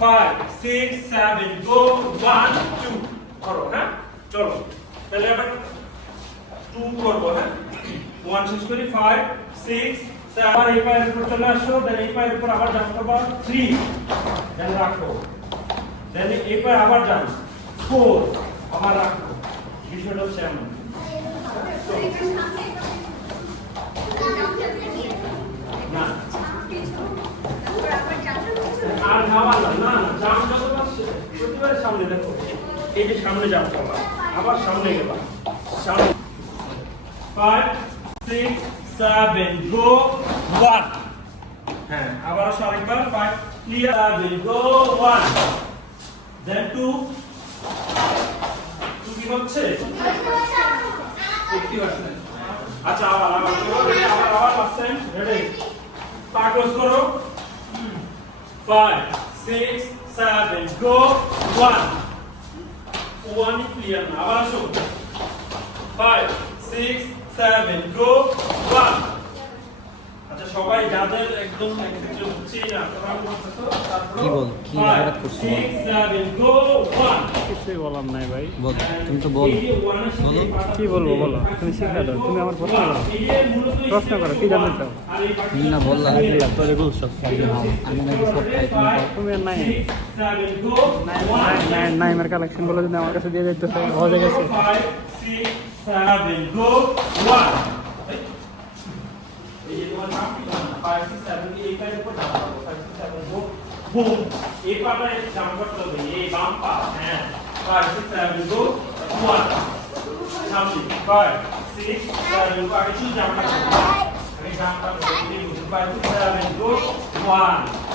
5 6 7 go 1 2 করো হ্যাঁ চলো তাহলে আবার 2 করব হ্যাঁ 1 শেষ করি 5 6 7 আবার এই পায়ের উপর চলে আসো দেন এই পায়ের উপর আবার জাম্প করবা 3 দেন রাখো দেন এই পায়ে আবার জাম্প 4 আবার রাখো বিষয়টা হচ্ছে এমন না আর যাওয়া না না জাম্প যত পারছে প্রতিবার সামনে দেখো এই যে সামনে জাম্প করবা আবার সামনে গেবা সামনে 5 6 7 go 1 হ্যাঁ আবার আরেকবার 5 ক্লিয়ার 7 go 1 then 2 কি হচ্ছে 50% আচ্ছা আবার করো রেডি আবার পার্সেন্ট রেডি পা ক্লোজ করো 5 6 7 go 1 ক্লিয়ার না আবার আসো 5 6 7 go 1 আচ্ছা সবাই যাদের একদম এক্সাক্টলি হচ্ছে না তোমরা বলতেছো তারপর কি হঠাৎ করছো 6 7 go 1 কিছুই বললাম নাই ভাই। বল তুমি তো বল বলো কি বলবো বলো, তুমি শিখা দাও, তুমি আমার প্রশ্ন করো, প্রশ্ন করো, কি জানতে চাও? তুমি না বললা তোর এগুলো সব আমি নাকি সব খাই তুমি বল। তুমি আর নাই নাইমের কালেকশন বলে যদি আমার কাছে দিয়ে দিতে হয়ে গেছে। 5 6 7 go 1 এই যে তোমার নাম কি জানো 5 6 7 কি এই পায়ের উপর জাম্প করো 5 6 7 go boom এই পাটা জাম্প করতে হবে এই বাম পা হ্যাঁ 5 6 7 go 1 সামনে 5 6 7 go আগে শুধু জাম্প করো আগে জাম্প করো 5 6 7 go 1